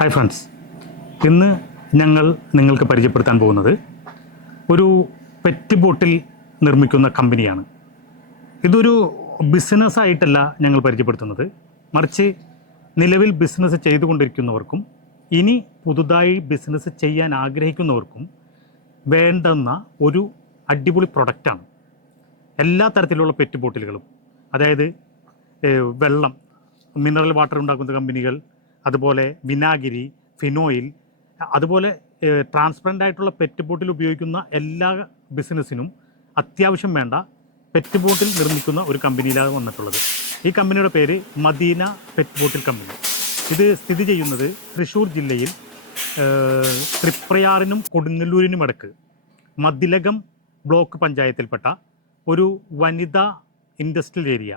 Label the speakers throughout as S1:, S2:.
S1: Hi friends ഇന്ന് ഞങ്ങൾ നിങ്ങൾക്ക് പരിചയപ്പെടുത്താൻ പോകുന്നത് ഒരു പെറ്റ് ബോട്ടിൽ നിർമ്മിക്കുന്ന കമ്പനിയാണ്. ഇതൊരു ബിസിനസ്സായിട്ടല്ല ഞങ്ങൾ പരിചയപ്പെടുത്തുന്നത്. മറിച്ച് നിലവിൽ ബിസിനസ് ചെയ്തുകൊണ്ടിരിക്കുന്നവർക്കും ഇനി പുതുതായി ബിസിനസ് ചെയ്യാൻ ആഗ്രഹിക്കുന്നവർക്കും വേണ്ടുന്ന ഒരു അടിപൊളി പ്രൊഡക്റ്റാണ് എല്ലാ തരത്തിലുള്ള പെറ്റ് ബോട്ടിലുകളും അതായത് വെള്ളം മിനറൽ വാട്ടർ ഉണ്ടാക്കുന്ന കമ്പനികൾ അതുപോലെ വിനാഗിരി ഫിനോയിൽ അതുപോലെ ട്രാൻസ്പെറന്റ് ആയിട്ടുള്ള പെറ്റ് ബോട്ടിൽ ഉപയോഗിക്കുന്ന എല്ലാ ബിസിനസ്സിനും അത്യാവശ്യം വേണ്ട പെറ്റ് ബോട്ടിൽ നിർമ്മിക്കുന്ന ഒരു കമ്പനിയിലാണ് വന്നിട്ടുള്ളത്. ഈ കമ്പനിയുടെ പേര് മദീന പെറ്റ് ബോട്ടിൽ കമ്പനി. ഇത് സ്ഥിതി ചെയ്യുന്നത് തൃശ്ശൂർ ജില്ലയിൽ തൃപ്രയാറിനും കൊടുങ്ങല്ലൂരിനും ഇടയ്ക്ക് മതിലകം ബ്ലോക്ക് പഞ്ചായത്തിൽപ്പെട്ട ഒരു വനിതാ ഇൻഡസ്ട്രിയൽ ഏരിയ.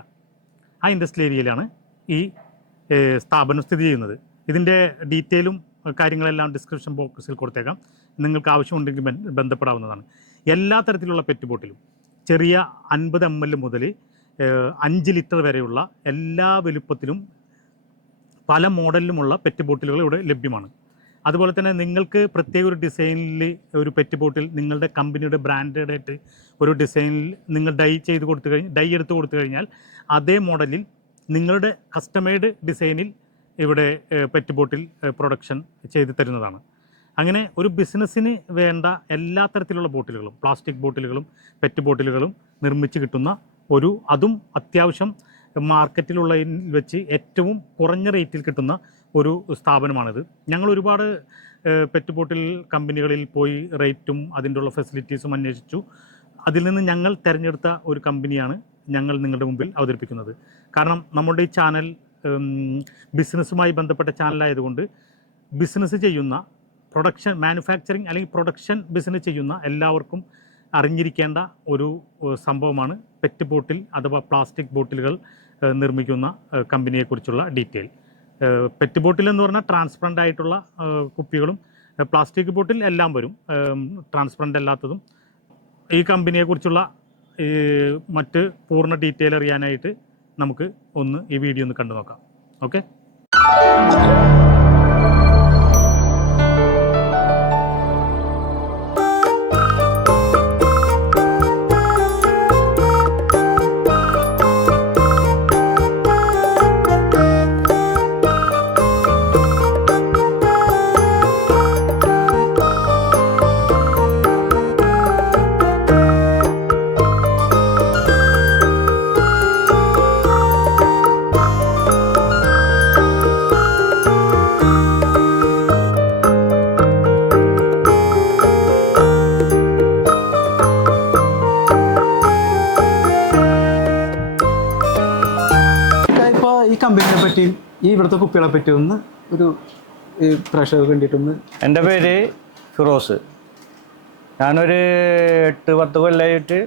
S1: ആ ഇൻഡസ്ട്രിയൽ ഏരിയയിലാണ് ഈ സ്ഥാപനം സ്ഥിതി ചെയ്യുന്നത്. ഇതിന്റെ ഡീറ്റെയിലും കാര്യങ്ങളെല്ലാം ഡിസ്ക്രിപ്ഷൻ ബോക്സിൽ കൊടുത്തേക്കാം. നിങ്ങൾക്ക് ആവശ്യമുണ്ടെങ്കിൽ ബന്ധ- ബന്ധപ്പെടാവുന്നതാണ്. എല്ലാ തരത്തിലുള്ള പെറ്റ് ബോട്ടിലും ചെറിയ അൻപത് എം എൽ മുതൽ അഞ്ച് ലിറ്റർ വരെയുള്ള എല്ലാ വലുപ്പത്തിലും പല മോഡലിലുമുള്ള പെറ്റ് ബോട്ടിലുകൾ ഇവിടെ ലഭ്യമാണ്. അതുപോലെ തന്നെ നിങ്ങൾക്ക് പ്രത്യേക ഒരു ഡിസൈനിൽ ഒരു പെറ്റ് ബോട്ടിൽ നിങ്ങളുടെ കമ്പനിയുടെ ബ്രാൻഡഡ് ആയിട്ട് ഒരു ഡിസൈനിൽ നിങ്ങൾ ഡൈ ചെയ്ത് കൊടുത്തു കഴിഞ്ഞ് ഡൈ എടുത്ത് കൊടുത്തു കഴിഞ്ഞാൽ അതേ മോഡലിൽ നിങ്ങളുടെ കസ്റ്റമൈഡ് ഡിസൈനിൽ ഇവിടെ പെറ്റ് ബോട്ടിൽ പ്രൊഡക്ഷൻ ചെയ്ത് തരുന്നതാണ്. അങ്ങനെ ഒരു ബിസിനസ്സിന് വേണ്ട എല്ലാ തരത്തിലുള്ള ബോട്ടിലുകളും പ്ലാസ്റ്റിക് ബോട്ടിലുകളും പെറ്റ് ബോട്ടിലുകളും നിർമ്മിച്ച് കിട്ടുന്ന ഒരു അതും അത്യാവശ്യം മാർക്കറ്റിലുള്ള വെച്ച് ഏറ്റവും കുറഞ്ഞ റേറ്റിൽ കിട്ടുന്ന ഒരു സ്ഥാപനമാണിത്. ഞങ്ങൾ ഒരുപാട് പെറ്റ് ബോട്ടിൽ കമ്പനികളിൽ പോയി റേറ്റും അതിന്റെ ഉള്ള ഫെസിലിറ്റീസും അന്വേഷിച്ചു. അതിൽ നിന്ന് ഞങ്ങൾ തിരഞ്ഞെടുത്ത ഒരു കമ്പനിയാണ് ഞങ്ങൾ നിങ്ങളുടെ മുമ്പിൽ അവതരിപ്പിക്കുന്നത്. കാരണം നമ്മുടെ ഈ ചാനൽ ബിസിനസ്സുമായി ബന്ധപ്പെട്ട ചാനലായതുകൊണ്ട് ബിസിനസ് ചെയ്യുന്ന പ്രൊഡക്ഷൻ മാനുഫാക്ചറിങ് അല്ലെങ്കിൽ പ്രൊഡക്ഷൻ ബിസിനസ് ചെയ്യുന്ന എല്ലാവർക്കും അറിഞ്ഞിരിക്കേണ്ട ഒരു സംഭവമാണ് പെറ്റ് ബോട്ടിൽ അഥവാ പ്ലാസ്റ്റിക് ബോട്ടിലുകൾ നിർമ്മിക്കുന്ന കമ്പനിയെക്കുറിച്ചുള്ള ഡീറ്റെയിൽ. പെറ്റ് ബോട്ടിൽ എന്ന് പറഞ്ഞാൽ ട്രാൻസ്പെറന്റ് ആയിട്ടുള്ള കുപ്പികളും പ്ലാസ്റ്റിക് ബോട്ടിൽ എല്ലാം വരും. ട്രാൻസ്പെറന്റ് അല്ലാത്തതും. ഈ കമ്പനിയെക്കുറിച്ചുള്ള മറ്റ് പൂർണ ഡീറ്റെയിൽ അറിയാനായിട്ട് നമുക്ക് ഒന്ന് ഈ വീഡിയോ ഒന്ന് കണ്ടു നോക്കാം ഓക്കെ
S2: ഇവിടുത്തെ കുപ്പികളെ പറ്റി ഒന്ന് ഒരു പ്രഷർ വേണ്ടിയിട്ടൊന്ന്
S3: എന്റെ പേര് ഫിറോസ്. ഞാനൊരു എട്ട് പത്ത് കൊല്ലമായിട്ട്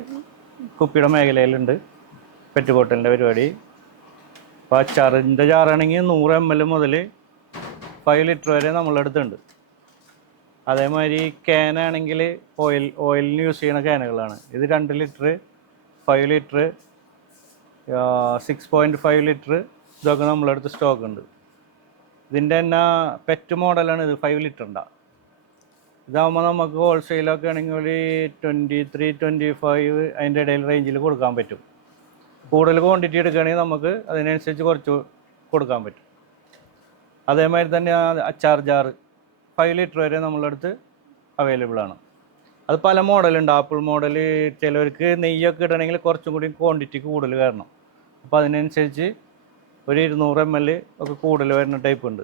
S3: കുപ്പിയുടെ മേഖലയിലുണ്ട്. പെറ്റുകോട്ടലിന്റെ പരിപാടി. അപ്പോൾ അച്ചാറിന്റെ ചാറാണെങ്കിൽ നൂറ് എം എൽ മുതൽ ഫൈവ് ലിറ്റർ വരെ നമ്മളുടെ അടുത്തുണ്ട്. അതേമാതിരി ക്യാനാണെങ്കിൽ ഓയിൽ ഓയിലിന് യൂസ് ചെയ്യുന്ന ക്യാനുകളാണ് ഇത് രണ്ട് litre five litre six point five litre ഇതൊക്കെ നമ്മളടുത്ത് സ്റ്റോക്ക് ഉണ്ട് ഇതിന്റെ തന്നെ പെറ്റ് മോഡലാണ് ഇത് ഫൈവ് ലിറ്ററിന്റെ ഇതാകുമ്പോൾ നമുക്ക് ഹോൾസെയിലൊക്കെ ആണെങ്കിൽ ഒരു ട്വന്റി ത്രീ ട്വന്റി ഫൈവ് അതിന്റെ ഇടയിൽ റേഞ്ചിൽ കൊടുക്കാൻ പറ്റും. കൂടുതൽ ക്വാണ്ടിറ്റി എടുക്കുകയാണെങ്കിൽ നമുക്ക് അതിനനുസരിച്ച് കുറച്ച് കൊടുക്കാൻ പറ്റും. അതേമാതിരി തന്നെ അച്ചാർ ജാറ് ഫൈവ് ലിറ്റർ വരെ നമ്മളടുത്ത് അവൈലബിൾ ആണ്. അത് പല മോഡലുണ്ട്. ആപ്പിൾ മോഡൽ ചിലവർക്ക് നെയ്യൊക്കെ ഇടണമെങ്കിൽ കുറച്ചും കൂടി ക്വാണ്ടിറ്റി കൂടുതൽ കയറണം അപ്പോൾ അതിനനുസരിച്ച് ഒരു ഇരുന്നൂറ് എം എൽ ഒക്കെ കൂടുതൽ വരുന്ന ടൈപ്പ് ഉണ്ട്.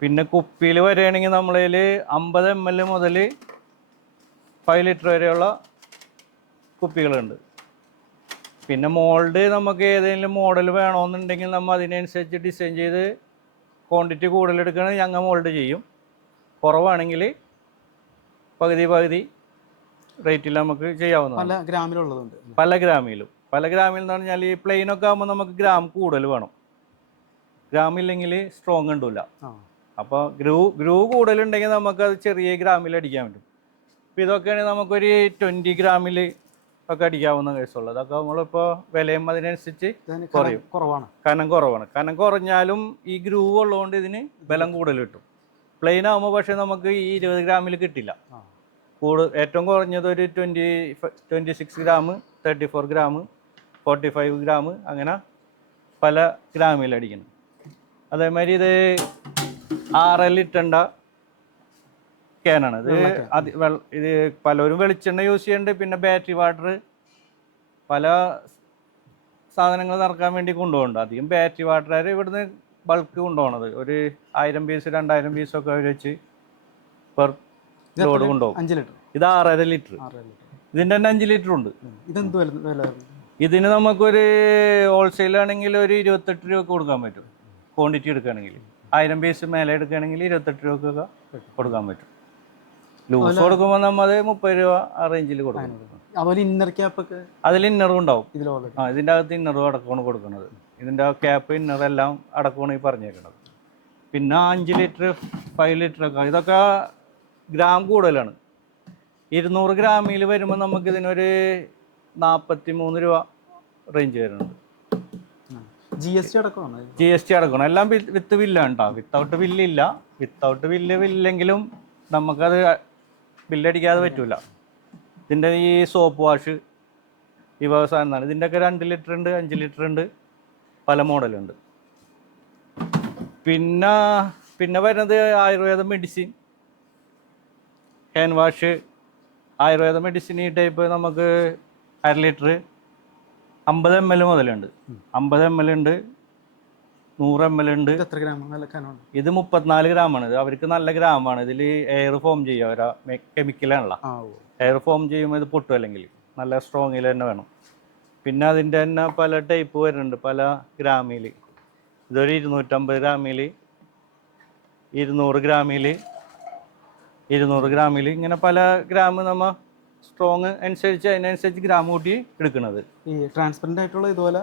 S3: പിന്നെ കുപ്പിയിൽ വരികയാണെങ്കിൽ നമ്മളതിൽ അമ്പത് എം എൽ മുതൽ ഫൈവ് ലിറ്റർ വരെയുള്ള കുപ്പികളുണ്ട്. പിന്നെ മോൾഡ് നമുക്ക് ഏതെങ്കിലും മോഡൽ വേണമെന്നുണ്ടെങ്കിൽ നമ്മൾ അതിനനുസരിച്ച് ഡിസൈൻ ചെയ്ത് ക്വാണ്ടിറ്റി കൂടുതൽ എടുക്കുകയാണെങ്കിൽ ഞങ്ങൾ മോൾഡ് ചെയ്യും. കുറവാണെങ്കിൽ പകുതി പകുതി റേറ്റിൽ നമുക്ക് ചെയ്യാവുന്നതാണ്.
S2: പല ഗ്രാമിലുള്ളതുണ്ട്.
S3: പല ഗ്രാമിലും. പല ഗ്രാമിൽ എന്ന് പറഞ്ഞാൽ ഈ പ്ലെയിനൊക്കെ ആകുമ്പോൾ നമുക്ക് ഗ്രാം കൂടുതൽ വേണം. ഗ്രാം ഇല്ലെങ്കിൽ സ്ട്രോങ് ഉണ്ടല്ല അപ്പോൾ ഗ്രൂ ഗ്രൂ കൂടുതലുണ്ടെങ്കിൽ നമുക്കത് ചെറിയ ഗ്രാമിൽ അടിക്കാൻ പറ്റും. അപ്പോൾ ഇതൊക്കെയാണെങ്കിൽ നമുക്കൊരു ട്വന്റി ഗ്രാമിൽ ഒക്കെ അടിക്കാവുന്ന കേസുള്ളൂ അതൊക്കെ നമ്മളിപ്പോൾ വിലയും അതിനനുസരിച്ച് കുറയും.
S2: കുറവാണ്.
S3: കനം കുറവാണ്. കനം കുറഞ്ഞാലും ഈ ഗ്രൂ ഉള്ളതുകൊണ്ട് ഇതിന് ബലം കൂടുതൽ കിട്ടും. പ്ലെയിൻ ആകുമ്പോൾ പക്ഷേ നമുക്ക് ഈ ഇരുപത് ഗ്രാമിൽ കിട്ടില്ല. കൂടുതൽ ഏറ്റവും കുറഞ്ഞത് ഒരു twenty twenty six gram thirty four gram forty five gram അങ്ങനെ പല ഗ്രാമിൽ അടിക്കണം. അതേമാതിരി ഇത് ആറ് ഇട്ടണ്ട ക്യാനാണ് ഇത് അത് ഇത് പലരും വെളിച്ചെണ്ണ യൂസ് ചെയ്യുന്നുണ്ട് പിന്നെ ബാറ്ററി വാട്ടർ പല സാധനങ്ങൾ നടക്കാൻ വേണ്ടി കൊണ്ടുപോകുന്നുണ്ട് അധികം ബാറ്ററി വാട്ടർ ഇവിടുന്ന് ബൾക്ക് കൊണ്ടുപോകണത്. ഒരു ആയിരം പീസ് രണ്ടായിരം പീസൊക്കെ അവർ വെച്ച് പെർ ലോഡ് കൊണ്ടുപോകും.
S2: അഞ്ച് ലിറ്റർ.
S3: ഇത് ആറര ലിറ്റർ. ഇതിന്റെ തന്നെ അഞ്ച് ലിറ്റർ ഉണ്ട്.
S2: ഇതെന്ത്?
S3: ഇതിന് നമുക്കൊരു ഹോൾസെയിൽ ആണെങ്കിൽ ഒരു ഇരുപത്തെട്ട് രൂപ കൊടുക്കാൻ പറ്റും. ക്വാണ്ടിറ്റി എടുക്കുകയാണെങ്കിൽ ആയിരം പീസ് മേലെ എടുക്കുകയാണെങ്കിൽ ഇരുപത്തെട്ട് രൂപക്കൊക്കെ കൊടുക്കാൻ പറ്റും. ലൂസ് കൊടുക്കുമ്പോൾ നമ്മൾ അത് മുപ്പത് രൂപ ആ റേഞ്ചിൽ കൊടുക്കും.
S2: അതുപോലെ ഇന്നർ ക്യാപ്പ് ഒക്കെ
S3: അതിൽ ഇന്നറും ഉണ്ടാവും. ആ ഇതിന്റെ അകത്ത് ഇന്നറും അടക്കമാണ് കൊടുക്കുന്നത്. ഇതിന്റെ ക്യാപ്പ് ഇന്നർ എല്ലാം അടക്കമാണ് ഈ പറഞ്ഞേക്കുന്നത് പിന്നെ അഞ്ച് ലിറ്റർ ഫൈവ് ലിറ്റർ ഒക്കെ ഇതൊക്കെ ഗ്രാം കൂടുതലാണ്. ഇരുന്നൂറ് ഗ്രാമിൽ വരുമ്പോൾ നമുക്ക് ഇതിനൊരു നാൽപ്പത്തി മൂന്ന് രൂപ റേഞ്ച് വരുന്നുണ്ട്.
S2: ജി എസ് ടി
S3: അടക്കണം എല്ലാം വിത്ത് ബില്ലാണ് കേട്ടോ വിത്തൗട്ട് ബില്ലില്ല വിത്തൗട്ട് ബില്ല് ഇല്ലെങ്കിലും നമുക്കത് ബില്ലടിക്കാതെ പറ്റൂല. ഇതിന്റെ ഈ സോപ്പ് വാഷ് ഈ വക സാധനമാണ് ഇതിന്റെയൊക്കെ രണ്ട് ലിറ്റർ ഉണ്ട് അഞ്ച് ലിറ്റർ ഉണ്ട്. പല മോഡലുണ്ട്. പിന്നെ പിന്നെ വരുന്നത് Ayurveda medicine hand wash Ayurveda medicine ഈ ടൈപ്പ് നമുക്ക് അര ലിറ്റർ അമ്പത് എം എൽ മുതലുണ്ട്. അമ്പത് എം എൽ ഉണ്ട് നൂറ് എം എൽ ഉണ്ട്.
S2: എത്ര ഗ്രാം
S3: ഇത് മുപ്പത്തിനാല് ഗ്രാമാണ് ഇത് അവർക്ക് നല്ല ഗ്രാമാണ് ഇതിൽ എയർ ഫോം ചെയ്യും അവരാ കെമിക്കലാണല്ലോ എയർ ഫോം ചെയ്യുമ്പോൾ ഇത് പൊട്ടും അല്ലെങ്കിൽ നല്ല സ്ട്രോങ്ങിൽ തന്നെ വേണം. പിന്നെ അതിന്റെ തന്നെ പല ടൈപ്പ് വരുന്നുണ്ട്. പല ഗ്രാമിൽ ഇതൊരു ഇരുന്നൂറ്റമ്പത് ഗ്രാമിൽ ഇരുന്നൂറ് ഗ്രാമിൽ ഇരുന്നൂറ് ഗ്രാമിൽ ഇങ്ങനെ പല ഗ്രാം നമ്മ സ്ട്രോങ് അനുസരിച്ച് അതിനനുസരിച്ച് ഗ്രാം കൂട്ടി എടുക്കുന്നത്.
S2: ഈ ട്രാൻസ്പെറന്റ് ആയിട്ടുള്ള ഇതുപോലെ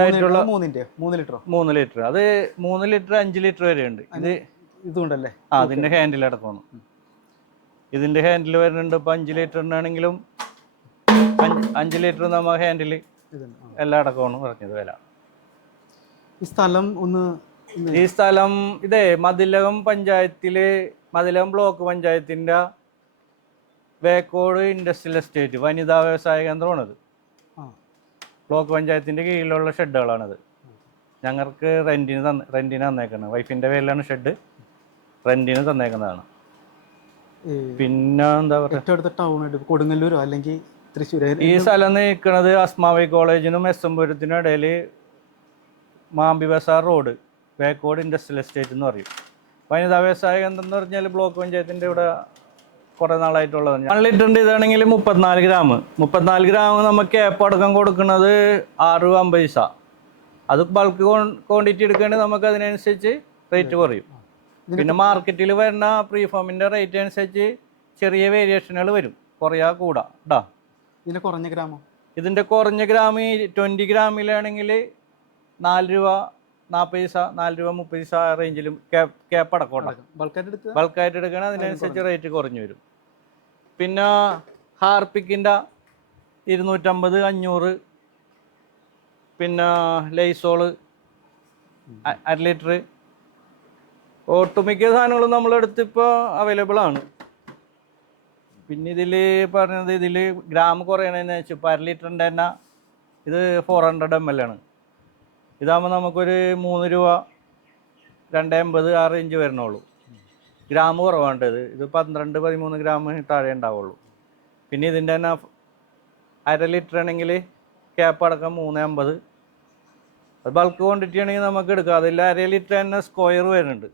S3: ആയിട്ടുള്ള-
S2: മൂന്നിന്റെ മൂന്ന്
S3: മൂന്ന് ലിറ്റർ. അത് മൂന്ന് ലിറ്റർ അഞ്ച് ലിറ്റർ വരെ ഉണ്ട്. ഇത്
S2: ഇതുണ്ടല്ലേ?
S3: ആ അതിന്റെ ഹാൻഡിൽ അടക്കമാണ്. ഇതിന്റെ ഹാൻഡിൽ വരുന്നുണ്ട് ഇപ്പൊ അഞ്ച് ലിറ്ററിനാണെങ്കിലും അഞ്ച് ലിറ്റർ നമ്മ ഹാൻഡിൽ എല്ലാം അടക്കമാണ് പറഞ്ഞത് വില.
S2: ഈ സ്ഥലം ഒന്ന്
S3: ഈ സ്ഥലം ഇതേ മതിലകം പഞ്ചായത്തിൽ മതിലകം ബ്ലോക്ക് പഞ്ചായത്തിന്റെ വേക്കോട് ഇൻഡസ്ട്രിയൽ എസ്റ്റേറ്റ് വനിതാ വ്യവസായ കേന്ദ്രമാണത്. ബ്ലോക്ക് പഞ്ചായത്തിന്റെ കീഴിലുള്ള ഷെഡുകളാണത്. ഞങ്ങൾക്ക് റെന്റിന് തന്ന റെന്റിന് തന്നേക്കുന്നത് വൈഫിന്റെ പേരിലാണ് ഷെഡ്. റെന്റിന് തന്നേക്കുന്നതാണ്. പിന്നെ എന്താ പറയുക
S2: കൊടുങ്ങല്ലൂരോ അല്ലെങ്കിൽ തൃശ്ശൂർ
S3: ഈ സ്ഥലം നിൽക്കുന്നത് അസ്മാവി കോളേജിനും എസ് എം പുരത്തിനും ഇടയിൽ Mampi Bazar road Vekkode industrial estate എന്ന് പറയും. വനിതാ വ്യവസായ കേന്ദ്രം എന്ന് പറഞ്ഞാൽ ബ്ലോക്ക് പഞ്ചായത്തിന്റെ ഇവിടെ കുറേ നാളായിട്ടുള്ളത്. വൺ ലിറ്ററിന്റെ ഇതാണെങ്കിൽ മുപ്പത്തിനാല് ഗ്രാം. മുപ്പത്തിനാല് ഗ്രാം നമുക്ക് ഏപ്പടക്കം കൊടുക്കുന്നത് ആറ് രൂപ അമ്പത് പൈസ അത് ബൾക്ക് ക്വാണ്ടിറ്റി എടുക്കുകയാണെങ്കിൽ നമുക്ക് അതിനനുസരിച്ച് റേറ്റ് കുറയും. പിന്നെ മാർക്കറ്റിൽ വരുന്ന പ്രീഫോമിന്റെ റേറ്റ് അനുസരിച്ച് ചെറിയ വേരിയേഷനുകൾ വരും. കുറയാ കൂടാ. ഇടാ
S2: ഇതിന്റെ കുറഞ്ഞ ഗ്രാമോ?
S3: ഇതിന്റെ കുറഞ്ഞ ഗ്രാം ട്വന്റി ഗ്രാമിലാണെങ്കിൽ നാല് രൂപ നാൽപ്പത് പൈസ നാല് രൂപ മുപ്പത് പൈസ റേഞ്ചിലും ക്യാപ്പ് അടക്കമുണ്ട്
S2: ബൾക്കായിട്ട് എടുക്കുക?
S3: ബൾക്കായിട്ട് എടുക്കണം അതിനനുസരിച്ച് റേറ്റ് കുറഞ്ഞു വരും. പിന്നെ ഹാർപ്പിക്കിന്റെ ഇരുന്നൂറ്റമ്പത് അഞ്ഞൂറ്. പിന്നെ ലൈസോൾ അര ലിറ്റർ. ഒട്ടുമിക്ക സാധനങ്ങളും നമ്മളെടുത്ത് ഇപ്പോൾ അവൈലബിൾ ആണ്. പിന്നെ ഇതിൽ പറഞ്ഞത് ഇതിൽ ഗ്രാം കുറയണതെന്ന് വെച്ചാൽ ഇപ്പോൾ അര ലിറ്ററിന്റെ തന്നെ ഇത് ഫോർ ഹൺഡ്രഡ് എം എൽ ആണ്. ഇതാകുമ്പോൾ നമുക്കൊരു മൂന്ന് രൂപ രണ്ട് എൺപത് ആ റേഞ്ച് വരണുള്ളൂ. ഗ്രാം കുറവാണ്ട്. ഇത് പന്ത്രണ്ട് പതിമൂന്ന് ഗ്രാം താഴെ ഉണ്ടാവുള്ളൂ. പിന്നെ ഇതിന്റെ തന്നെ അര ലിറ്റർ ആണെങ്കിൽ ക്യാപ്പ് അടക്കം മൂന്ന് അമ്പത്. അത് ബൾക്ക് ക്വാണ്ടിറ്റി ആണെങ്കിൽ നമുക്ക് എടുക്കാം. അതിൽ അര ലിറ്റർ തന്നെ സ്ക്വയർ വരുന്നുണ്ട്.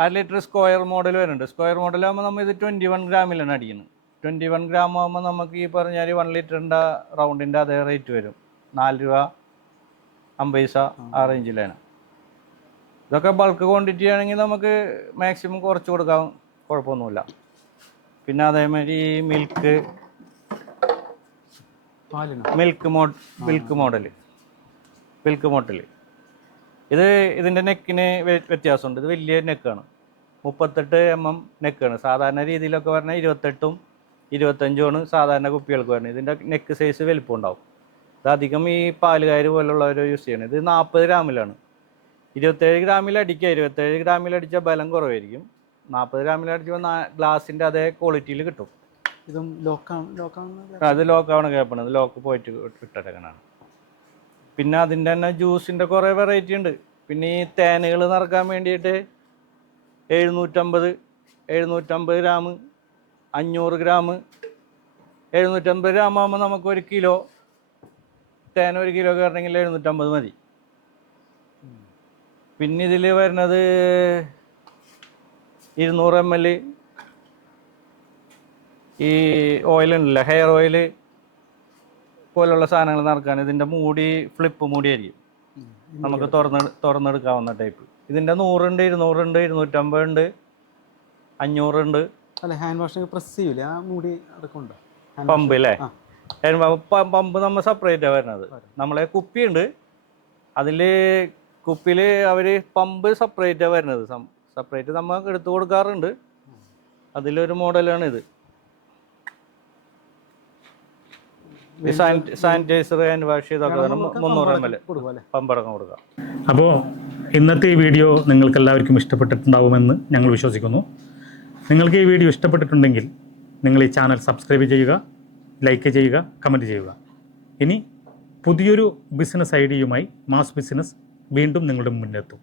S3: അര ലിറ്റർ സ്ക്വയർ മോഡൽ വരുന്നുണ്ട്. സ്ക്വയർ മോഡൽ ആകുമ്പോൾ നമ്മൾ ഇത് ട്വന്റി വൺ ഗ്രാമിലാണ് അടിക്കുന്നത്. ട്വന്റി വൺ ഗ്രാം ആകുമ്പോൾ നമുക്ക് ഈ പറഞ്ഞാൽ വൺ ലിറ്ററിന്റെ റൗണ്ടിന്റെ അതേ റേറ്റ് വരും. നാല് രൂപ അമ്പത് പൈസ ആ റേഞ്ചിലാണ് ഇതൊക്കെ ബൾക്ക് ക്വാണ്ടിറ്റി ആണെങ്കിൽ നമുക്ക് മാക്സിമം കുറച്ച് കൊടുക്കാം. കുഴപ്പമൊന്നുമില്ല. പിന്നെ അതേമാതിരി മിൽക്ക് മിൽക്ക് മോ മിൽക്ക് മോഡൽ മിൽക്ക് മോഡൽ ഇത് ഇതിന്റെ നെക്കിന് വ്യത്യാസമുണ്ട്. ഇത് വലിയ നെക്കാണ് മുപ്പത്തെട്ട് എം എം നെക്കാണ് സാധാരണ രീതിയിലൊക്കെ പറഞ്ഞാൽ ഇരുപത്തെട്ടും ഇരുപത്തഞ്ചുമാണ് സാധാരണ കുപ്പികൾക്ക് വരുന്നത്. ഇതിന്റെ നെക്ക് സൈസ് വലിപ്പം ഉണ്ടാവും ഇത് അധികം ഈ പാലുകാർ പോലുള്ളവർ യൂസ് ചെയ്യണം ഇത് നാൽപ്പത് ഗ്രാമിലാണ് ഇരുപത്തേഴ് ഗ്രാമിൽ അടിക്കുക. ഇരുപത്തേഴ് ഗ്രാമിൽ അടിച്ചാൽ ബലം കുറവായിരിക്കും. നാൽപ്പത് ഗ്രാമിൽ അടിച്ചപ്പോൾ ഗ്ലാസിന്റെ അതേ ക്വാളിറ്റിയിൽ കിട്ടും.
S2: ഇതും ലോക്കാണ് ലോക്കാണ്
S3: അത് ലോക്കാണ് കേൾപ്പണത് ലോക്ക് പോയിട്ട് ഇട്ടടക്കണാണ് പിന്നെ അതിന്റെ തന്നെ ജ്യൂസിന്റെ കുറേ വെറൈറ്റി ഉണ്ട്. പിന്നെ ഈ തേനുകൾ നിറക്കാൻ വേണ്ടിയിട്ട് എഴുന്നൂറ്റമ്പത് എഴുന്നൂറ്റമ്പത് ഗ്രാം അഞ്ഞൂറ് ഗ്രാം എഴുന്നൂറ്റമ്പത് ഗ്രാം ആകുമ്പോൾ നമുക്ക് ഒരു കിലോ തേൻ ഒരു കിലോ കയറണമെങ്കിൽ എഴുന്നൂറ്റമ്പത് മതി. പിന്നെ ഇതിൽ വരുന്നത് ഇരുന്നൂറ് എം എൽ ഈ ഓയിൽ ഉണ്ടല്ലോ ഹെയർ ഓയിൽ പോലുള്ള സാധനങ്ങൾ നടക്കാൻ. ഇതിന്റെ മൂടി ഫ്ലിപ്പ് മൂടിയായിരിക്കും. നമുക്ക് തുറന്ന് തുറന്നെടുക്കാവുന്ന ടൈപ്പ് ഇതിന്റെ നൂറുണ്ട് ഇരുന്നൂറുണ്ട് ഇരുന്നൂറ്റമ്പതുണ്ട് അഞ്ഞൂറുണ്ട്.
S2: അല്ല ഹാൻഡ് വാഷിംഗ് പ്രസ് ചെയ്യൂലേ? ആ മൂടി അടക്കമുണ്ട്?
S3: പമ്പ് അല്ലേ. പമ്പ് നമ്മൾ സെപ്പറേറ്റാണ് വരുന്നത്. നമ്മളെ കുപ്പിയുണ്ട്. അതിൽ കുപ്പിയിൽ അവർ പമ്പ് സെപ്പറേറ്റാണ് വരുന്നത്. സെപ്പറേറ്റ് നമ്മൾ എടുത്തു കൊടുക്കാറുണ്ട്. അതിലൊരു മോഡലാണ് ഇത്. സാനിറ്റൈസർ ഹാൻഡ് വാഷ് ചെയ്തൊക്കെ മുന്നൂറ് എം എൽ.
S2: പമ്പടക്കം കൊടുക്കാം.
S1: അപ്പോൾ ഇന്നത്തെ ഈ വീഡിയോ നിങ്ങൾക്ക് എല്ലാവർക്കും ഇഷ്ടപ്പെട്ടിട്ടുണ്ടാവുമെന്ന് ഞങ്ങൾ വിശ്വസിക്കുന്നു. നിങ്ങൾക്ക് ഈ വീഡിയോ ഇഷ്ടപ്പെട്ടിട്ടുണ്ടെങ്കിൽ നിങ്ങൾ ഈ ചാനൽ സബ്സ്ക്രൈബ് ചെയ്യുക ലൈക്ക് ചെയ്യുക കമന്റ് ചെയ്യുക. ഇനി പുതിയൊരു ബിസിനസ് ഐഡിയയുമായി മാസ് ബിസിനസ് വീണ്ടും നിങ്ങളുടെ മുന്നിലെത്തും.